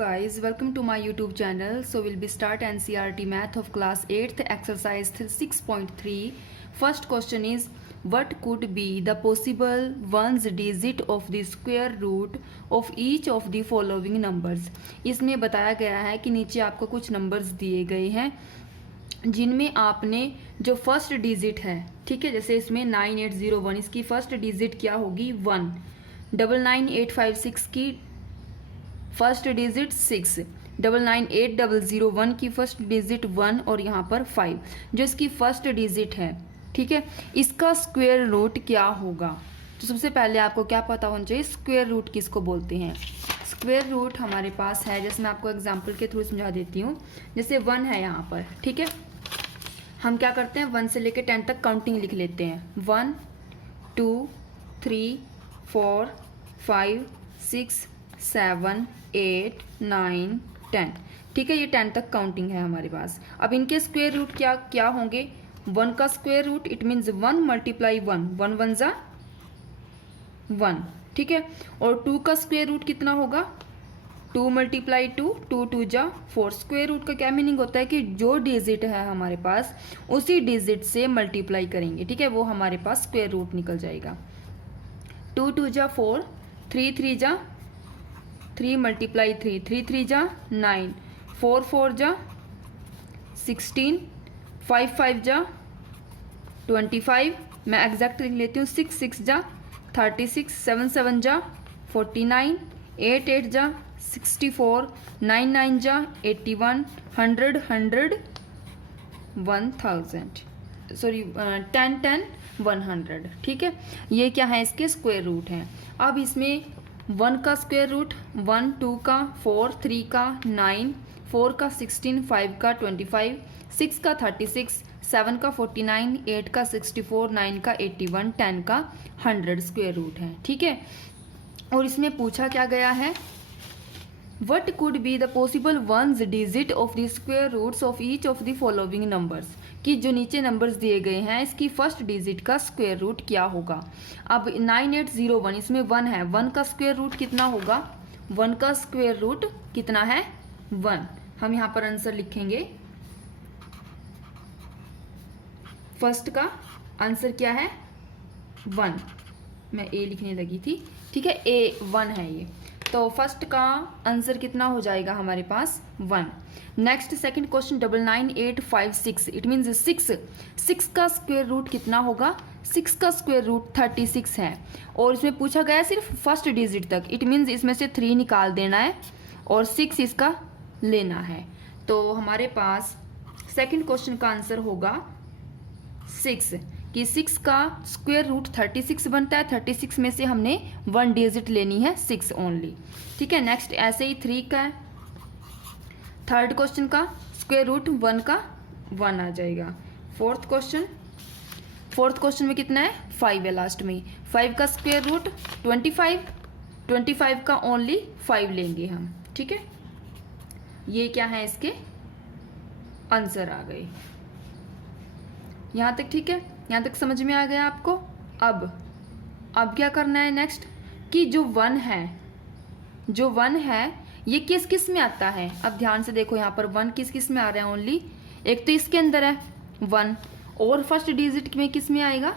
guys, welcome to my YouTube channel. So we'll be start NCERT math of class 8th exercise 6.3. First question is, what could be the possible ones digit of the square root of each of the following numbers? इसमें बताया गया है कि नीचे आपको कुछ numbers दिए गए हैं जिनमें आपने जो फर्स्ट डिजिट है, ठीक है, जैसे इसमें 9801, इसकी फर्स्ट डिजिट क्या होगी 1, 99856 की फर्स्ट डिजिट 6, 998001 की फर्स्ट डिजिट 1 और यहाँ पर 5 जो इसकी फर्स्ट डिजिट है, ठीक है, इसका स्क्वायर रूट क्या होगा? तो सबसे पहले आपको क्या पता होना चाहिए, स्क्वायर रूट किसको बोलते हैं। स्क्वायर रूट हमारे पास है, जैसे मैं आपको एग्जांपल के थ्रू समझा देती हूँ। जैसे 1 है यहाँ पर, ठीक है, हम क्या करते हैं 1 से लेकर 10 तक काउंटिंग लिख लेते हैं। 1 2 3 4 5 6 7 8 9 10, ठीक है, ये 10 तक काउंटिंग है हमारे पास। अब इनके स्क्वायर रूट क्या क्या होंगे? 1 का square root it means 1 multiply 1, 1 1 जा 1, ठीक है, और 2 का स्क्वायर रूट कितना होगा? 2 मल्टीप्लाई 2, 2 2 जा 4। स्क्वायर रूट का क्या मीनिंग होता है कि जो डिजिट है हमारे पास उसी डिजिट से मल्टीप्लाई करेंगे, ठीक है, वो हमारे पास स्क्वायर रूट निकल जाएगा। 2 2 जा 4, 3 3 जा 3 मल्टीप्लाई 3, 3 3 जा 9, 4 4 जा 16, 5 5 जा 25, मैं एग्जैक्ट लिख लेती हूँ, 6 6 जा 36, 7 7 जा 49, 8 8 जा 64, 9 9 जा 81, 100 100 1000, सॉरी 10 10 100, ठीक है, ये क्या है, इसके स्क्वायर रूट हैं। अब इसमें 1 का स्क्वायर रूट 1, 2 का 4, 3 का 9, 4 का 16, 5 का 25, 6 का 36, 7 का 49, 8 का 64, 9 का 81, 10 का 100 स्क्वायर रूट है, ठीक है। और इसमें पूछा क्या गया है, what could be the possible ones digit of the square roots of each of the following numbers, कि जो नीचे नंबर्स दिए गए हैं इसकी फर्स्ट डिजिट का स्क्वायर रूट क्या होगा। अब 9801 इसमें 1 है, 1 का स्क्वायर रूट कितना होगा? 1 का स्क्वायर रूट कितना है? 1। हम यहाँ पर आंसर लिखेंगे, फर्स्ट का आंसर क्या है 1, मैं ए लिखने लगी थी, ठीक है, ए 1 है ये, तो फर्स्ट का आंसर कितना हो जाएगा हमारे पास 1। Next second question 99856, it means 6 का स्क्वायर रूट कितना होगा? 6 का स्क्वायर रूट 36 है, और इसमें पूछा गया है सिर्फ फर्स्ट डिजिट तक, इट मीन्स इसमें से 3 निकाल देना है और 6 इसका लेना है। तो हमारे पास सेकंड क्वेश्चन का आंसर होगा 6, कि 6 का स्क्वायर रूट 36 बनता है, 36 में से हमने 1 डिजिट लेनी है 6 ओनली, ठीक है। नेक्स्ट ऐसे ही 3 का है, थर्ड क्वेश्चन का स्क्वायर रूट 1 का 1 आ जाएगा। फोर्थ क्वेश्चन में कितना है 5 है लास्ट में, 5 का स्क्वायर रूट 25 का ओनली 5 लेंगे हम, ठीक है। ये क्या है, इसके आंसर आ गए। यहाँ तक ठीक है, यहाँ तक समझ में आ गया आपको। अब क्या करना है नेक्स्ट, कि जो 1 है ये किस किस में आता है? अब ध्यान से देखो, यहाँ पर 1 किस किस में आ रहा है ओनली, एक तो इसके अंदर है 1, और फर्स्ट डिजिट में किस में आएगा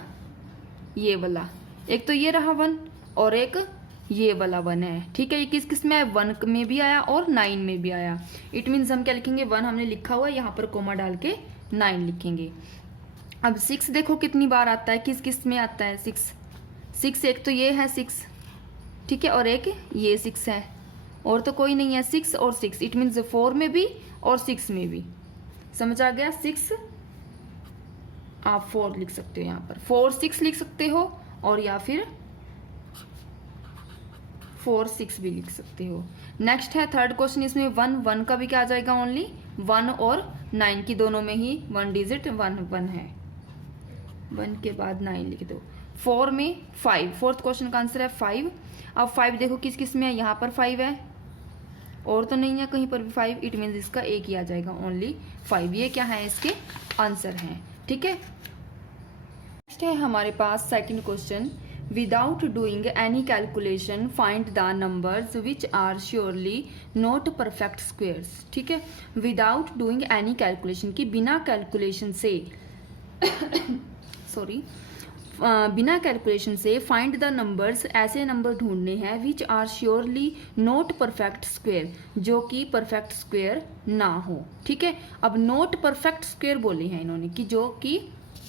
ये वाला, एक तो ये रहा 1 और एक ये वाला 1 है, ठीक है। ये किस किस में है? 1 में भी आया और 9 में भी आया। इट मीन्स हम क्या लिखेंगे, 1 हमने लिखा हुआ है, यहाँ पर कोमा डाल के 9 लिखेंगे। अब 6 देखो कितनी बार आता है, किस किस में आता है 6, एक तो ये है 6, ठीक है, और एक ये 6 है, और तो कोई नहीं है, 6 और 6, इट मीन्स 4 में भी और 6 में भी। समझ आ गया? 6 आप 4 लिख सकते हो, यहाँ पर 4 6 लिख सकते हो, और या फिर 4 6 भी लिख सकते हो। नेक्स्ट है थर्ड क्वेश्चन, इसमें 1 का भी क्या आ जाएगा ओनली 1, और 9 की दोनों में ही 1 डिजिट 1 है, 1 के बाद 9 लिख दो। 4 में 5, फोर्थ क्वेश्चन का आंसर है 5। अब 5 देखो किस किस में है, यहाँ पर 5 है, और तो नहीं है कहीं पर भी 5, इट मीन्स इसका एक ही आ जाएगा ओनली 5। ये क्या है, इसके आंसर हैं, ठीक है। नेक्स्ट है हमारे पास second question, without doing any calculation find the numbers which are surely not perfect squares. ठीक है, विदाउट डूइंग एनी कैलकुलेशन की बिना कैलकुलेशन से सॉरी बिना कैलकुलेशन से फाइंड द नंबर्स, ऐसे नंबर ढूंढने हैं which are surely not perfect square, जो कि परफेक्ट स्क्वेयर ना हो। ठीक है, अब नॉट परफेक्ट स्क्वेयर बोले हैं इन्होंने कि जो कि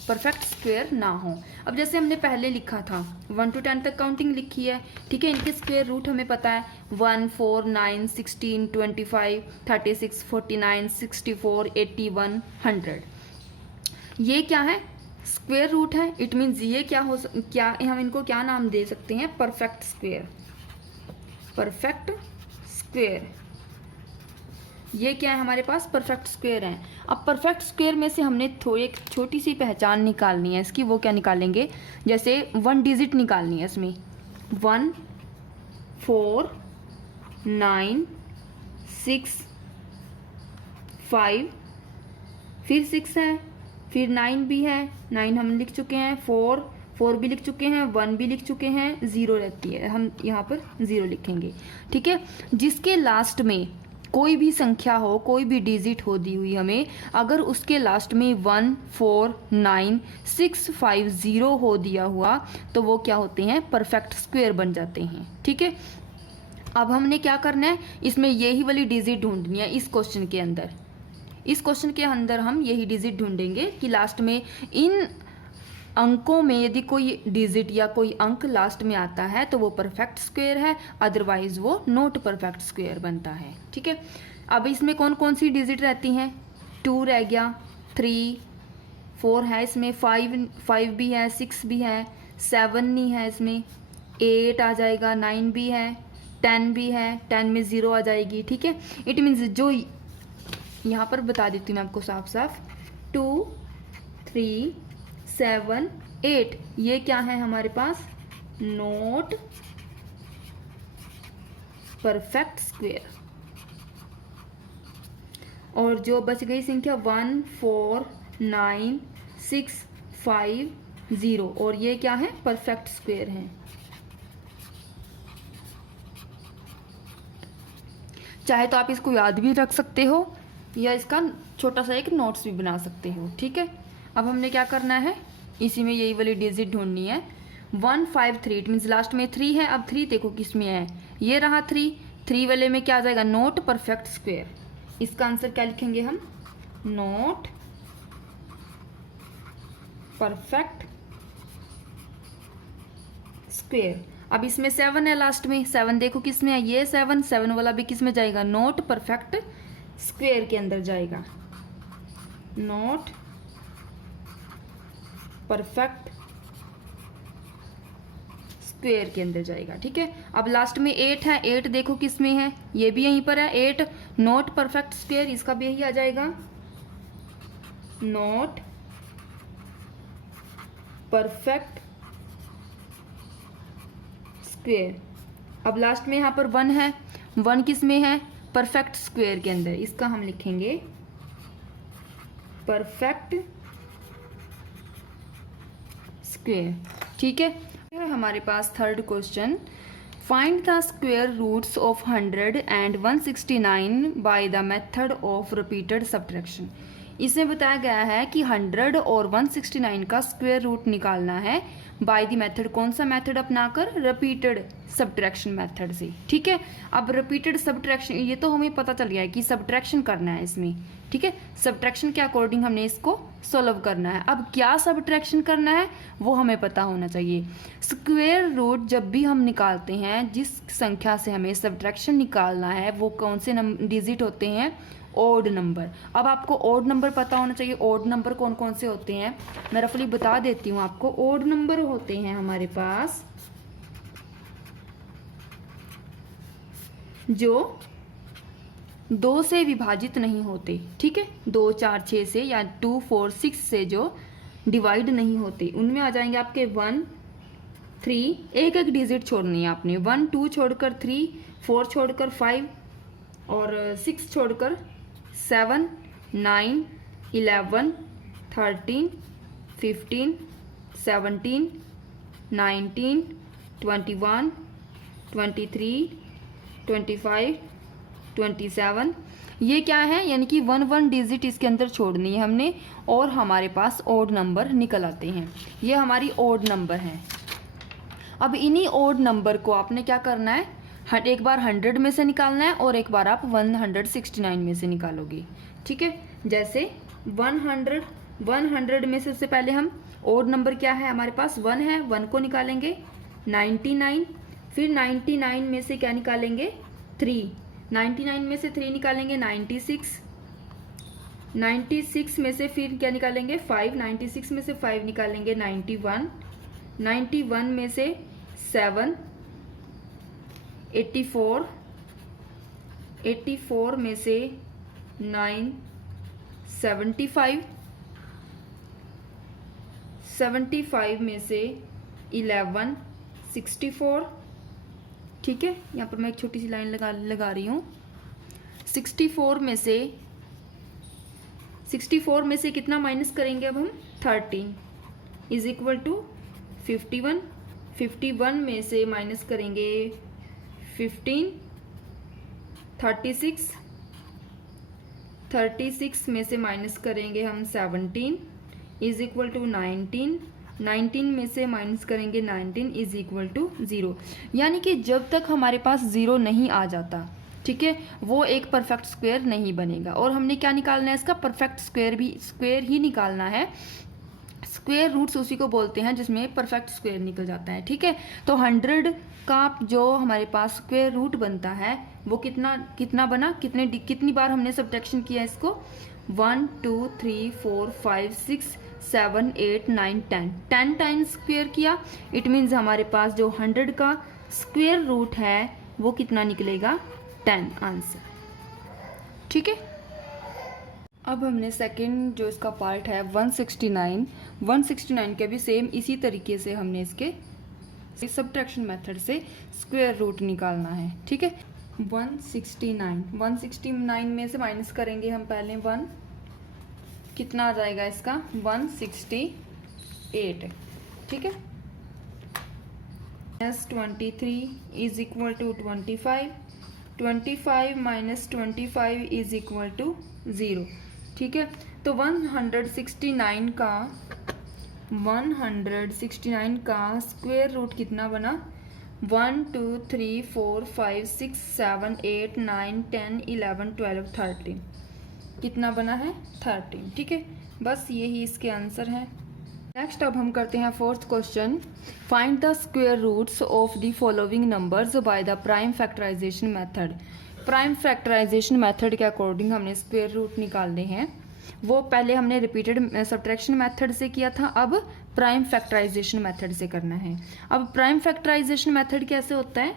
परफेक्ट स्क्वेयर ना हो। अब जैसे हमने पहले लिखा था 1 to 10 तक काउंटिंग लिखी है। ठीक है, इनके स्क्वेयर रूट हमें पता है 1, 4, 9, 16, 25, 36, 49, 64, 81, 100। ये क्या है? स्क्वेयर रूट है। इट मीन्स ये क्या हम इनको क्या नाम दे सकते हैं? Perfect square. परफेक्ट स्क्वेयर ये क्या है हमारे पास? परफेक्ट स्क्वेयर है। अब परफेक्ट स्क्वेयर में से हमने थोड़ी एक छोटी सी पहचान निकालनी है इसकी। वो क्या निकालेंगे? जैसे 1 डिजिट निकालनी है इसमें 1, 4, 9, 6, 5, फिर 6 है, फिर 9 भी है, 9 हम लिख चुके हैं, 4 भी लिख चुके हैं, 1 भी लिख चुके हैं, 0 रहती है, हम यहाँ पर 0 लिखेंगे। ठीक है, जिसके लास्ट में कोई भी संख्या हो, कोई भी डिजिट हो दी हुई हमें, अगर उसके लास्ट में 1, 4, 9, 6, 5, 0 हो दिया हुआ तो वो क्या होते हैं? परफेक्ट स्क्वेयर बन जाते हैं। ठीक है, अब हमने क्या करना है? इसमें यही वाली डिजिट ढूंढनी है इस क्वेश्चन के अंदर। इस क्वेश्चन के अंदर हम यही डिजिट ढूंढेंगे कि लास्ट में इन अंकों में यदि कोई डिजिट या कोई अंक लास्ट में आता है तो वो परफेक्ट स्क्वेयर है, अदरवाइज वो नॉट परफेक्ट स्क्वेयर बनता है। ठीक है, अब इसमें कौन कौन सी डिजिट रहती हैं? 2 रह गया, 3, 4 है इसमें, 5 भी है, 6 भी है, 7 नहीं है इसमें, 8 आ जाएगा, 9 भी है, 10 भी है, 10 में 0 आ जाएगी। ठीक है, इट मीन्स जो यहाँ पर बता देती हूँ मैं आपको साफ साफ, 2, 3, 7, 8 ये क्या है हमारे पास? Not perfect square. और जो बच गई संख्या 1, 4, 9, 6, 5, 0 और ये क्या है? परफेक्ट स्क्वेयर है। चाहे तो आप इसको याद भी रख सकते हो या इसका छोटा सा एक नोट्स भी बना सकते हो। ठीक है, अब हमने क्या करना है? इसी में यही वाली डिजिट ढूंढनी है 1, 5, 3। इट मीन्स लास्ट में 3 है। अब 3 देखो किस में है, ये रहा 3 वाले में क्या आ जाएगा? Not perfect square. इसका आंसर क्या लिखेंगे हम? Not perfect square. अब इसमें 7 है लास्ट में, 7 देखो किस में है? ये 7 वाला भी किस में जाएगा? नॉट परफेक्ट स्क्वेयर के अंदर जाएगा, नॉट परफेक्ट स्क्वेयर के अंदर जाएगा। ठीक है, अब लास्ट में 8 है, 8 देखो किस में है? ये भी यहीं पर है 8, नॉट परफेक्ट स्क्वेयर, इसका भी यही आ जाएगा, नॉट परफेक्ट स्क्वेयर। अब लास्ट में यहाँ पर 1 है, 1 किस में है? परफेक्ट स्क्वेयर के अंदर, इसका हम लिखेंगे परफेक्ट स्क्वेयर। ठीक है, हमारे पास third question, find the square roots of 100 and 169 by the method of repeated subtraction. इसमें बताया गया है कि 100 और 169 का स्क्वेयर रूट निकालना है बाय द मेथड। कौन सा मेथड अपनाकर? रिपीटेड सब्ट्रैक्शन मेथड से। ठीक है, अब रिपीटेड सब्ट्रैक्शन, ये तो हमें पता चल गया है कि सब्ट्रैक्शन करना है इसमें। ठीक है, सब्ट्रैक्शन के अकॉर्डिंग हमने इसको सॉल्व करना है। अब क्या सब्ट्रैक्शन करना है वो हमें पता होना चाहिए। स्क्वेयर रूट जब भी हम निकालते हैं, जिस संख्या से हमें सब्ट्रैक्शन निकालना है वो कौन से डिजिट होते हैं? Odd number. अब आपको ओड नंबर पता होना चाहिए। ओड नंबर कौन कौन से होते हैं मैं रफली बता देती हूँ आपको। ओड नंबर होते हैं हमारे पास जो 2 से विभाजित नहीं होते। ठीक है, 2, 4, 6 से या 2, 4, 6 से जो डिवाइड नहीं होते, उनमें आ जाएंगे आपके 1, 3, एक एक डिजिट छोड़नी है आपने। 1, 2 छोड़कर 3, 4 छोड़कर 5 और 6 छोड़कर 7, 9, 11, 13, 15, 17, 19, 21, 23, 25, 27। ये क्या है, यानी कि 1 डिजिट इसके अंदर छोड़नी है हमने और हमारे पास ओड नंबर निकल आते हैं। ये हमारी ओड नंबर हैं। अब इन्हीं ओड नंबर को आपने क्या करना है, एक बार 100 में से निकालना है और एक बार आप 169 में से निकालोगे। ठीक है, जैसे 100 में से उससे पहले हम ओड नंबर क्या है, हमारे पास 1 है, 1 को निकालेंगे 99, फिर 99 में से क्या निकालेंगे 3, 99 में से 3 निकालेंगे 96, 96 में से फिर क्या निकालेंगे 5, 96 में से 5 निकालेंगे 91, 91 में से 7, 84, 84 में से 9, 75, 75 में से 11, 64। ठीक है, यहाँ पर मैं एक छोटी सी लाइन लगा रही हूँ। 64 में से कितना माइनस करेंगे अब हम 13 इज इक्वल टू 51, 51 में से माइनस करेंगे 15, 36, 36 में से माइनस करेंगे हम 17 इज इक्वल टू 19, 19 में से माइनस करेंगे 19 इज इक्वल टू 0। यानी कि जब तक हमारे पास 0 नहीं आ जाता, ठीक है, वो एक परफेक्ट स्क्वायर नहीं बनेगा। और हमने क्या निकालना है, इसका परफेक्ट स्क्वायर ही निकालना है। स्क्वायर रूट्स उसी को बोलते हैं जिसमें परफेक्ट स्क्वायर निकल जाता है। ठीक है, तो 100 का जो हमारे पास स्क्वायर रूट बनता है वो कितना बना, कितनी बार हमने सब्ट्रैक्शन किया इसको, 1 2 3 4 5 6 7 8 9 10 टाइम्स स्क्वायर किया। इट मीन्स हमारे पास जो 100 का स्क्वायर रूट है वो कितना निकलेगा, 10 आंसर। ठीक है, अब हमने सेकंड जो इसका पार्ट है 169 के भी सेम इसी तरीके से हमने इसके सब्ट्रैक्शन मेथड से स्क्वायर रूट निकालना है। ठीक है, 169 में से माइनस करेंगे हम पहले 1, कितना आ जाएगा इसका 168। ठीक है, -23 is equal to 25, 25 minus 25 is equal to 0। ठीक है, तो 169 का स्क्वायर रूट कितना बना, 1 2 3 4 5 6 7 8 9 10 11 12 13, कितना बना है 13। ठीक है, बस यही इसके आंसर हैं। नेक्स्ट अब हम करते हैं fourth question, find the square roots of the following numbers by the prime factorization method. Prime factorization method के अकॉर्डिंग हमने स्क्वायर रूट निकालने हैं। वो पहले हमने रिपीटेड सब्ट्रैक्शन मेथड से किया था, अब प्राइम फैक्टराइजेशन मेथड से करना है। अब प्राइम फैक्टराइजेशन मेथड कैसे होता है,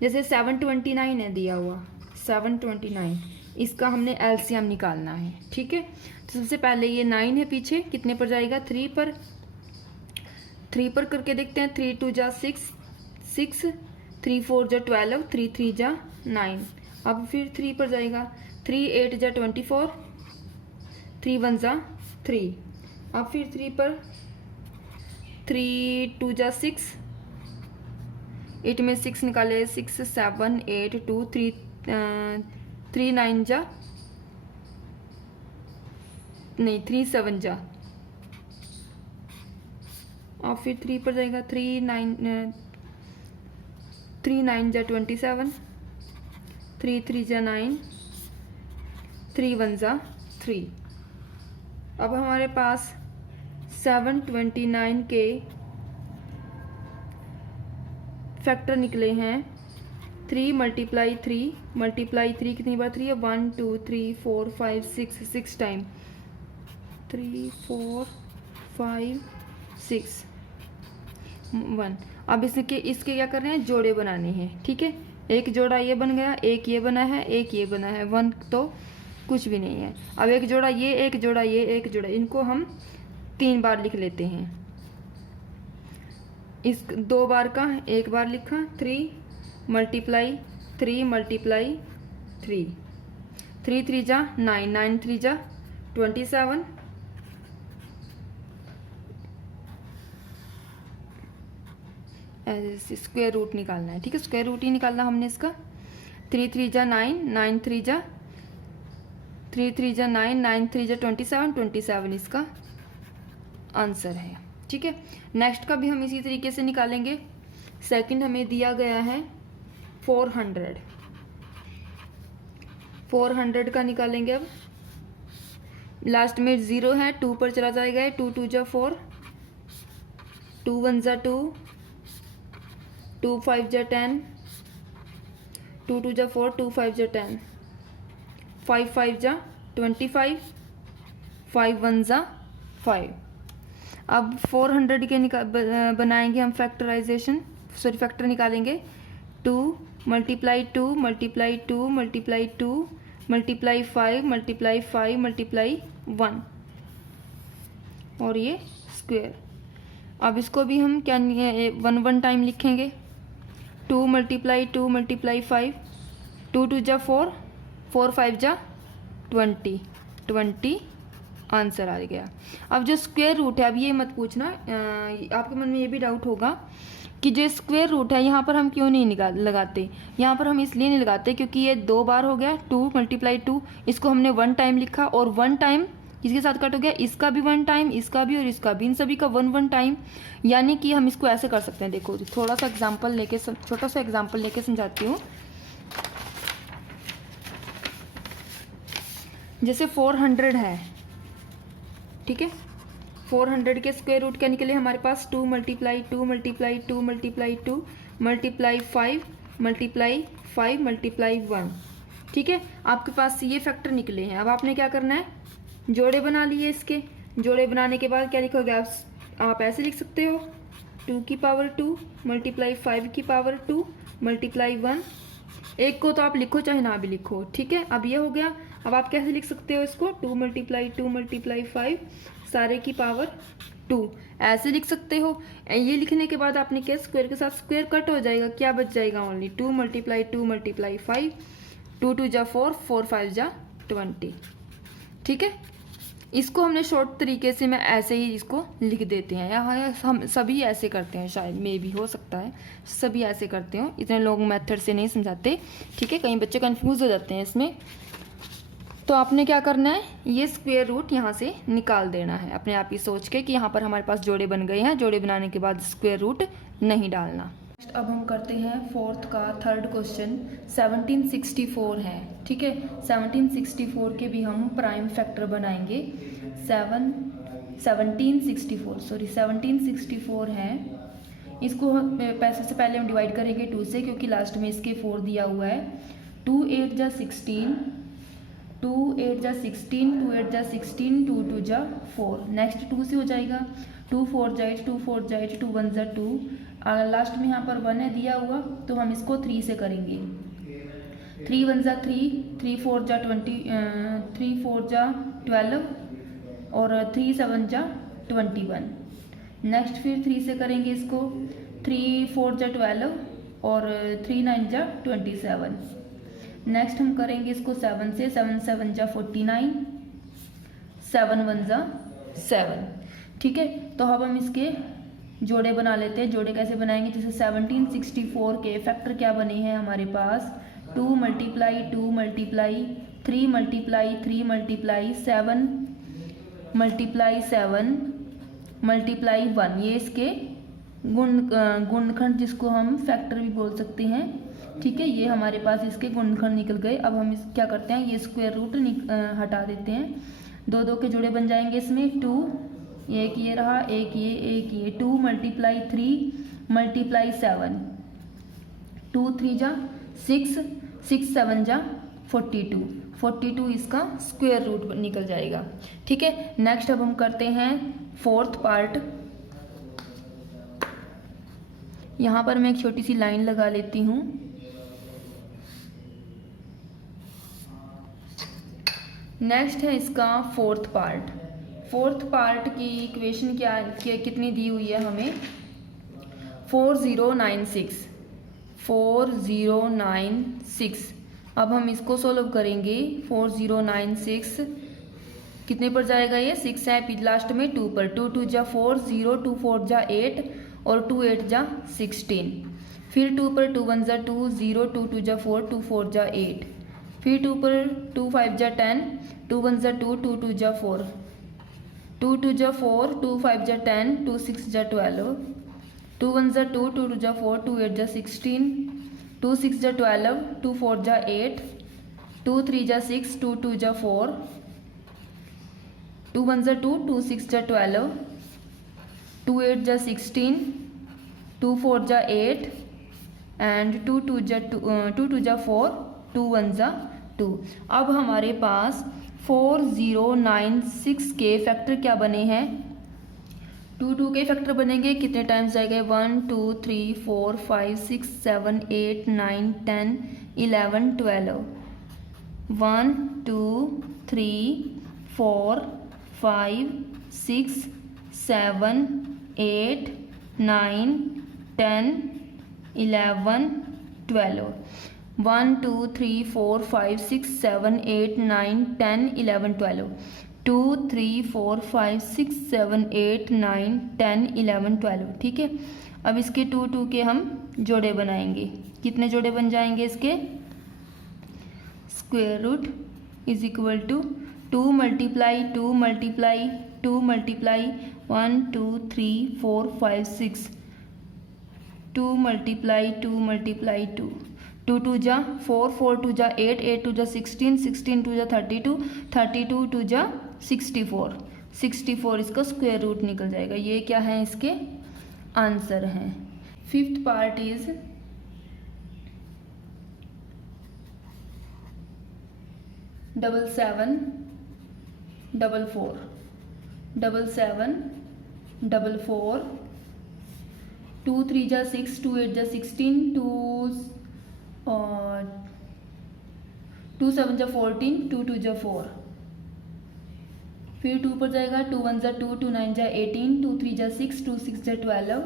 जैसे 729 है दिया हुआ, 729 इसका हमने एलसीएम निकालना है। ठीक है, तो सबसे पहले ये 9 है पीछे, कितने पर जाएगा 3 पर करके देखते हैं। 3 2 जा 6, 3 4 जा 12, 3 3 जा 9। अब फिर 3 पर जाएगा, 3 8 जा 24, 3 1 जा 3। अब फिर 3 पर 3 2 जा 6, 8 में 6 निकाले 6 7 8 2 3 3 9 जा नहीं 3 7 जा। और फिर 3 पर जाएगा 3 9 जा 27, 3 3 जा 9, 3 1 जा 3। अब हमारे पास 729 के फैक्टर निकले हैं 3 मल्टीप्लाई 3 कितनी बार 3 है, 1 2 3 4 5 6 टाइम 3 4 5 6 1। अब इसके क्या कर रहे हैं, जोड़े बनाने हैं। ठीक है, एक जोड़ा ये बन गया, एक ये बना है, एक ये बना है, 1 तो कुछ भी नहीं है। अब एक जोड़ा ये, एक जोड़ा ये, एक जोड़ा, इनको हम 3 बार लिख लेते हैं। इस 2 बार का 1 बार लिखा, 3 मल्टीप्लाई 3 मल्टीप्लाई 3, 3 3 जा 9, 9 3 जा 27, ऐसे स्क्वायर रूट निकालना है, ठीक है, स्क्वायर रूट ही निकालना हमने इसका। 3 3 जा 9, 9 3 जा 9, 9 3 जा 27, 27 इसका आंसर है, ठीक है। नेक्स्ट का भी हम इसी तरीके से निकालेंगे। सेकंड हमें दिया गया है 400 का निकालेंगे। अब लास्ट में 0 है, 2 पर चला जाएगा, 2 2 जा 4, 2 1 जा 2, 2 5 जा 10, 2 2 जा 4, 2 5 जा 10, 5 5 जा 25, 5 1 जा 5। अब 400 के बनाएंगे हम फैक्टराइजेशन, फैक्टर निकालेंगे। 2 multiply 2 multiply 2 multiply 2 multiply 5 multiply 5 multiply 1 और ये स्क्वायर। अब इसको भी हम क्या 1 टाइम लिखेंगे। 2 मल्टीप्लाई 2 मल्टीप्लाई 5, 2 2 जा 4, 4 5 जा 20, 20 आंसर आ गया। अब जो स्क्वायर रूट है, अब ये मत पूछना, आपके मन में ये भी डाउट होगा कि जो स्क्वायर रूट है यहाँ पर हम क्यों नहीं लगाते। यहाँ पर हम इसलिए नहीं लगाते क्योंकि ये 2 बार हो गया, 2 मल्टीप्लाई 2, इसको हमने 1 टाइम लिखा और 1 टाइम इसके साथ कट हो गया, इसका भी 1 टाइम, इसका भी और इसका भी, इन सभी का 1 टाइम। यानी कि हम इसको ऐसे कर सकते हैं। देखो थोड़ा सा एग्जाम्पल लेके, छोटा सा एग्जाम्पल लेके समझाती हूँ। जैसे 400 है, ठीक है, 400 के स्क्वायर रूट क्या निकले हमारे पास, 2 multiply 2 multiply 2 multiply 2 multiply 5 multiply 5 multiply 1, ठीक है। आपके पास ये फैक्टर निकले हैं। अब आपने क्या करना है, जोड़े बना लिए इसके। जोड़े बनाने के बाद क्या लिखोगे आप ऐसे लिख सकते हो, 2 की पावर 2 मल्टीप्लाई 5 की पावर 2 मल्टीप्लाई 1। एक को तो आप लिखो चाहे ना भी लिखो, ठीक है। अब ये हो गया। अब आप कैसे लिख सकते हो इसको, 2 मल्टीप्लाई 2 मल्टीप्लाई 5 सारे की पावर 2, ऐसे लिख सकते हो। ये लिखने के बाद आपने क्या, स्क्वायर के साथ स्क्वायर कट हो जाएगा, क्या बच जाएगा, ओनली 2 मल्टीप्लाई 2 मल्टीप्लाई 5, 2 2 जा 4, 4 5 जा 20, ठीक है। इसको हमने शॉर्ट तरीके से मैं ऐसे ही इसको लिख देते हैं। यहाँ हम सभी ऐसे करते हैं, शायद मे भी हो सकता है सभी ऐसे करते हो, इतने लोग मेथड से नहीं समझाते, ठीक है। कई बच्चे कंफ्यूज हो जाते हैं इसमें। तो आपने क्या करना है, ये स्क्वायर रूट यहाँ से निकाल देना है अपने आप ही सोच के कि यहाँ पर हमारे पास जोड़े बन गए हैं। जोड़े बनाने के बाद स्क्वायर रूट नहीं डालना। नेक्स्ट अब हम करते हैं फोर्थ का थर्ड क्वेश्चन। 1764 है, ठीक है। 1764 के भी हम प्राइम फैक्टर बनाएंगे। 1764 है। इसको पैसे से पहले हम डिवाइड करेंगे 2 से, क्योंकि लास्ट में इसके 4 दिया हुआ है। 2 8 जा 16, 2 8 जा 16, 2 8 जा 16, 2 2 जा 4। नेक्स्ट 2 से हो जाएगा, 2 4 जा 8, 2 4 जा 8, 2 1 जा 2। लास्ट में यहाँ पर 1 है दिया हुआ, तो हम इसको 3 से करेंगे। 3 1 जा 3, 3 4 जा 20, 3 4 जा 12 और 3 7 जा 21। नेक्स्ट फिर 3 से करेंगे इसको, 3 4 जा 12 और 3 9 जा 27। नेक्स्ट हम करेंगे इसको 7 से, 7 7 जा 49, 7 1 जा 7, ठीक है। तो अब हम इसके जोड़े बना लेते हैं। जोड़े कैसे बनाएंगे, जैसे 1764 के फैक्टर क्या बने हैं हमारे पास, 2 multiply 2 multiply 3 multiply 3 multiply 7 multiply 7 multiply 1। ये इसके गुणनखंड जिसको हम फैक्टर भी बोल सकते हैं, ठीक है। ये हमारे पास इसके गुणनखंड निकल गए। अब हम इस क्या करते हैं, ये स्क्वायर रूट हटा देते हैं। 2 2 के जोड़े बन जाएंगे इसमें। 2 एक ये रहा, एक ये 2 मल्टीप्लाई 3 मल्टीप्लाई 7, 2 3 जा 6, 6 7 जा 42, 42 इसका स्क्वायर रूट निकल जाएगा, ठीक है। नेक्स्ट अब हम करते हैं फोर्थ पार्ट। यहाँ पर मैं एक छोटी सी लाइन लगा लेती हूँ। नेक्स्ट है इसका फोर्थ पार्ट। फोर्थ पार्ट की इक्वेशन कितनी दी हुई है हमें, 4096, 4096। अब हम इसको सोल्व करेंगे। 4096 कितने पर जाएगा, ये 6 है लास्ट में 2 पर, 2 2 जा 4, 0 2 4 जा 8 और 2 8 जा 16। फिर 2 पर 2 1 जा 2, 0 2 2 जा 4, 2 4 जा 8। फिर 2 पर 2 5 जा 10, 2 1 जा 2, 2 2 जा 4, 2 2 जा 4, 2 5 जा 10, 2 6 जा 12, 2 1 जा 2, 2 2 जा 4, 2 8 जा 16, 2 6 जा 12, 2 4 जा 8, 2 3 जा 6, 2 2 जा 4, 2 1 जा 2, 2 6 जा 12, 2 8 जा 16, 2 4 जा 8 एंड 2 2 जा 4, 2 1 जा 2। अब हमारे पास 4 0 9 6 के फैक्टर क्या बने हैं? 2 2 के फैक्टर बनेंगे, कितने टाइम्स जाएंगे? 1 2 3 4 5 6 7 8 9 10 11 12। 1 2 3 4 5 6 7 8 9 10 11 12। 1 2 3 4 5 6 7 8 9 10 11 12। 2 3 4 5 6 7 8 9 10 11 12। ठीक है, अब इसके 2 2 के हम जोड़े बनाएंगे। कितने जोड़े बन जाएंगे इसके? Square root is equal to 2 multiply 2 multiply 2 multiply 1 2 3 4 5 6, 2 multiply 2 multiply 2, 2 2 जा 4, 4 2 जा 8, 8 2 जा 16, 16 2 जा 32, 32 2 जा 64, 64 इसका स्क्वायर रूट निकल जाएगा। ये क्या है? इसके आंसर हैं। Fifth part is double 7 double 4, double 7 double 4, 2 3 जा 6, 2 8 जा 16, 2 7 जा 14, 2 2 जा 4। फिर 2 पर जाएगा, 2 1 जा 2, 2 9 जा 18, 2 3 जा 6, 2 6 जा 12,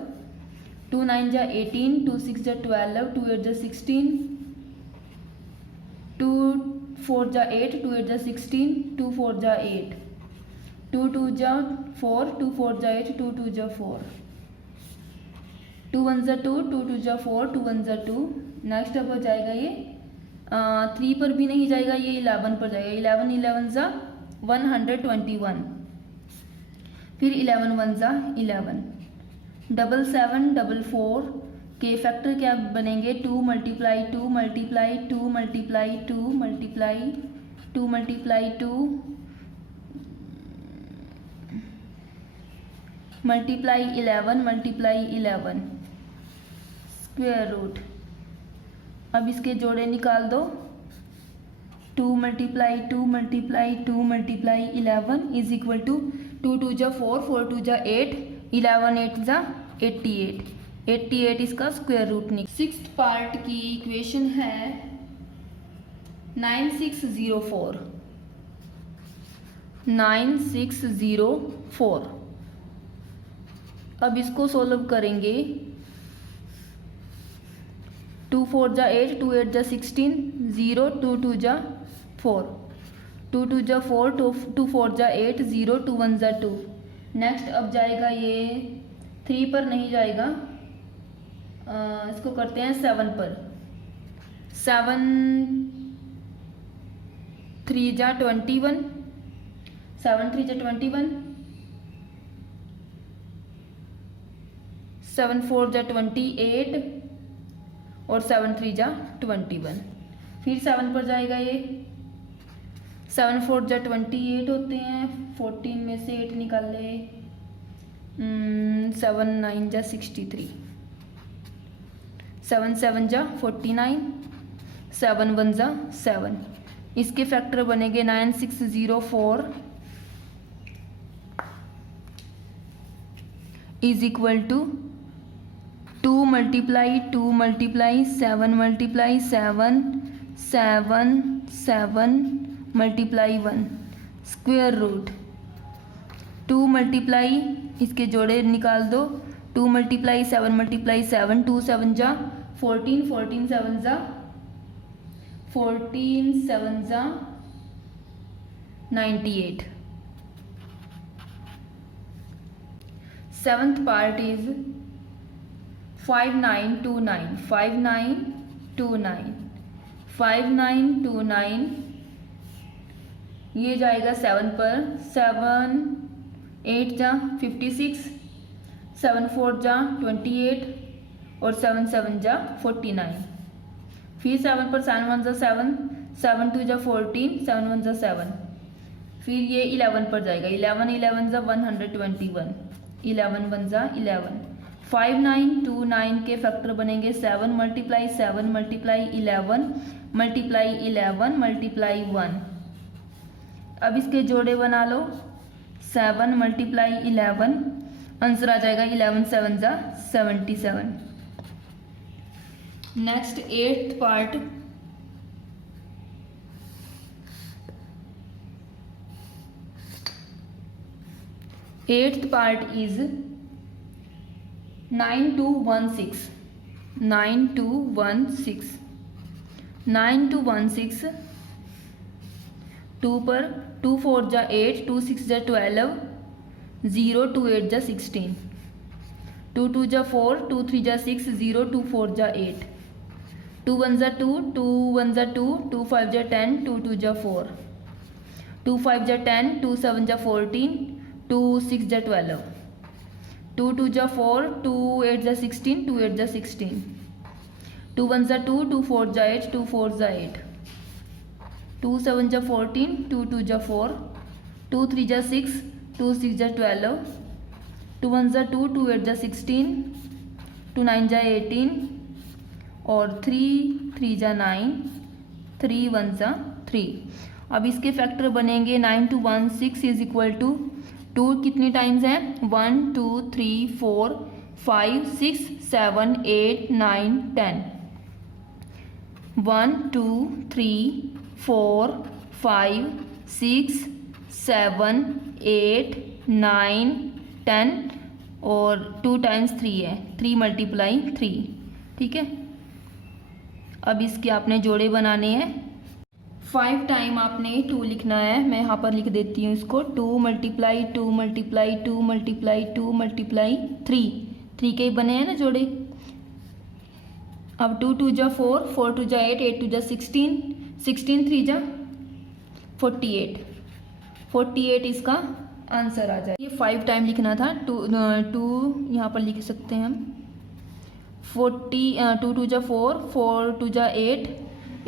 2 9 जा 18, 2 6 जा 12, 2 8 जा 16, 2 4 जा 8, 2 8 जा 16, 2 4 जा 8, 2 2 जा 4, 2 4 जा 8, 2 2 जा 4, 2 1 जा 2, 2 2 जा 4, 2 1 जा 2। नेक्स्ट अब हो जाएगा ये 3 पर भी नहीं जाएगा, ये 11 पर जाएगा। 11 11 जा 121, फिर 11 1 जा 11। डबल 7 डबल 4 के फैक्टर क्या बनेंगे? 2 multiply 2 multiply 2 multiply 2 multiply 2 multiply 2 multiply 11 multiply 11 square root. अब इसके जोड़े निकाल दो। 2 multiply 2 multiply 2 multiply 11 is equal to 2 2 जा 4, 4 2 जा 8, 11 8 जा 88, 88 इसका स्क्वायर रूट निकल। सिक्स्थ पार्ट की इक्वेशन है 9604, 9604। अब इसको सोल्व करेंगे। 2 4 जा 8, 2 8 जा 16, 0 2 2 जा 4, 2 2 जा 4, 2 4 जा 8, 0 2 1 जा 2। नेक्स्ट अब जाएगा ये 3 पर नहीं जाएगा, इसको करते हैं 7 पर। 7 3 जा 21, 7 3 जा 21, 7 4 जा 28 और 7 3 जा 21। फिर 7 पर जाएगा ये 7 4 जा 28 होते हैं, 14 में से 8 निकाल ले, 7 9 जा 63, 7 7 जा 49, 7 1 जा 7। इसके फैक्टर बनेंगे 9604 is equal to 2 multiply 2 multiply 7 multiply 7 7 7 multiply 1 square root. 2 multiply इसके जोड़े निकाल दो। 2 मल्टीप्लाई 7 मल्टीप्लाई 7, 2 7 जा 14, 14 7 जा 14 7 जा 98। Seventh part is 5929 5929 5929 ये जाएगा 7 पर, 7 8 जा 56, 7 4 जा 28 और 7 7 जा 49। फिर 7 पर 7 1 जा 7, 7 2 जा 14, 7 1 जा 7। फिर ये 11 पर जाएगा, 11 11 जा 121, 11 1 जा 11। 5929 के फैक्टर बनेंगे 7 मल्टीप्लाई 7 मल्टीप्लाई 11 मल्टीप्लाई 11 मल्टीप्लाई 1। अब इसके जोड़े बना लो, 7 मल्टीप्लाई 11, आंसर आ जाएगा 11 7 जा 77। Next 8th part, eighth part is 9216 9216 9216 2 पर 2 4 जा 8, 2 6 जा 12, 0 2 8 जा 16, 2 2 जा 4, 2 3 जा 6, 0 2 4 जा 8, 2 1 जा 2, 2 1 जा 2, 2 5 जा 10, 2 2 जा 4, 2 5 जा 10, 2 7 जा 14, 2 6 जा 12, 2 2 जा 4, 2 8 जा 16, 2 8 जा 16, 2 1 जा 2, 2 4 जा 8, 2 4 जा 8, 2 7 जा 14, 2 2 जा 4, 2 3 जा 6, 2 6 जा 12, 2 1 जा 2, 2 8 जा 16, 2 9 जा 18 और 3 3 जा 9, 3 1 जा 3। अब इसके फैक्टर बनेंगे 9216 इज इक्वल टू 2 कितनी टाइम्स है, 1 2 3 4 5 6 7 8 9 10, 1 2 3 4 5 6 7 8 9 10 और 2 टाइम्स 3 है, 3 मल्टीप्लाई 3। ठीक है, अब इसके आपने जोड़े बनाने हैं। 5 टाइम आपने 2 लिखना है, मैं यहाँ पर लिख देती हूँ इसको, 2 मल्टीप्लाई 2 मल्टीप्लाई 2 मल्टीप्लाई 2 मल्टीप्लाई 3, 3 के ही बने हैं ना जोड़े। अब 2 2 जा 4, 4 2 जा 8, 8 2 जा 16, 16 3 जा 48, 48 इसका आंसर आ जाए। ये 5 टाइम लिखना था, 2 यहाँ पर लिख सकते हैं हम। 2 2 जा 4, 4 2 जा 8,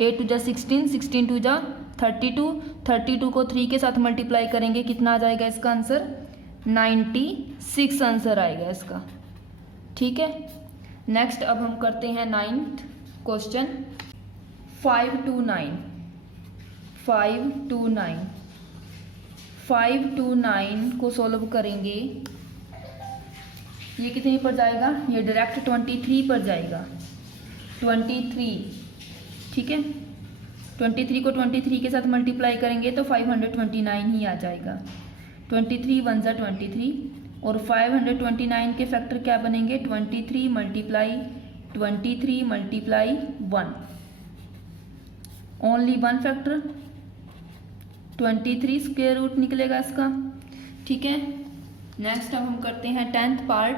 8 2 जा 16, 16 2 जा 32, 32 को 3 के साथ मल्टीप्लाई करेंगे, कितना आ जाएगा इसका आंसर, 96 आंसर आएगा इसका। ठीक है, नेक्स्ट अब हम करते हैं 9th क्वेश्चन, 5 2 9 5 2 9 5 2 9 को सॉल्व करेंगे, ये कितने पर जाएगा, ये डायरेक्ट 23 पर जाएगा, 23। ठीक है, 23 को 23 के साथ मल्टीप्लाई करेंगे तो 529 ही आ जाएगा। 23 1 जा 23 और 529 के फैक्टर क्या बनेंगे, 23 multiply 23 multiply 1, only 1 factor 23 square root निकलेगा इसका। ठीक है, नेक्स्ट अब हम करते हैं 10th पार्ट,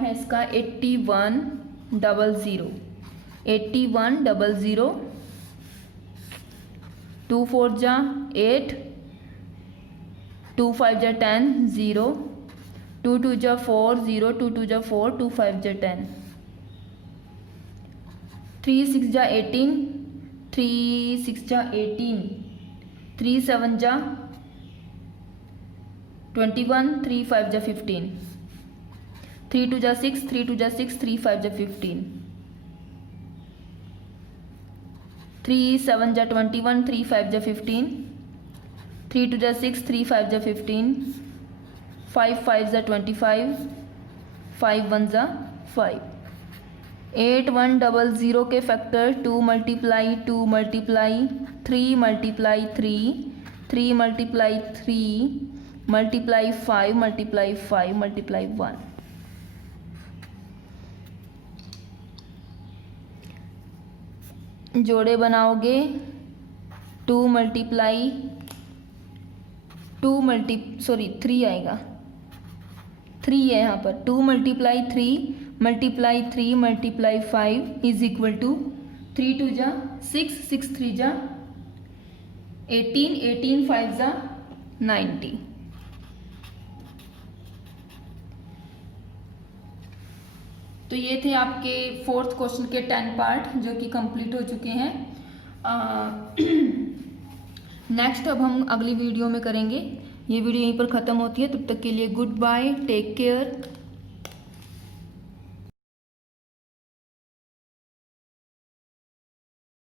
है इसका 8100 8100, 2 4 जा 8, 2 5 जा 10 0, 2 2 जा 4 0, 2 2 जा 4, 2 5 जा 10, 3 6 जा 18, 3 6 जा 18, 3 7 जा 21, 3 5 जा 15, 3 2 जा 6, 3 2 जा 6, 3 5 जा 15, 3 7 जा 21, 3 5 जा 15, 3 2 जा 6, 3 5 जा 15, 5 5 जा 25, 5 1 जा 5। 8100 के factor 2 multiply 2 multiply 3 multiply 3, 3 multiply 3 multiply 5 multiply 5 multiply 1। जोड़े बनाओगे 3 आएगा, 3 है यहाँ पर। 2 multiply 3 multiply 5 is equal to 3 2 जा 6, 6 3 जा 18, 18 5 जा 90। तो ये थे आपके 4th क्वेश्चन के 10 पार्ट जो कि कंप्लीट हो चुके हैं। नेक्स्ट अब हम अगली वीडियो में करेंगे। ये वीडियो यहीं पर ख़त्म होती है। तब तक के लिए गुड बाय, टेक केयर।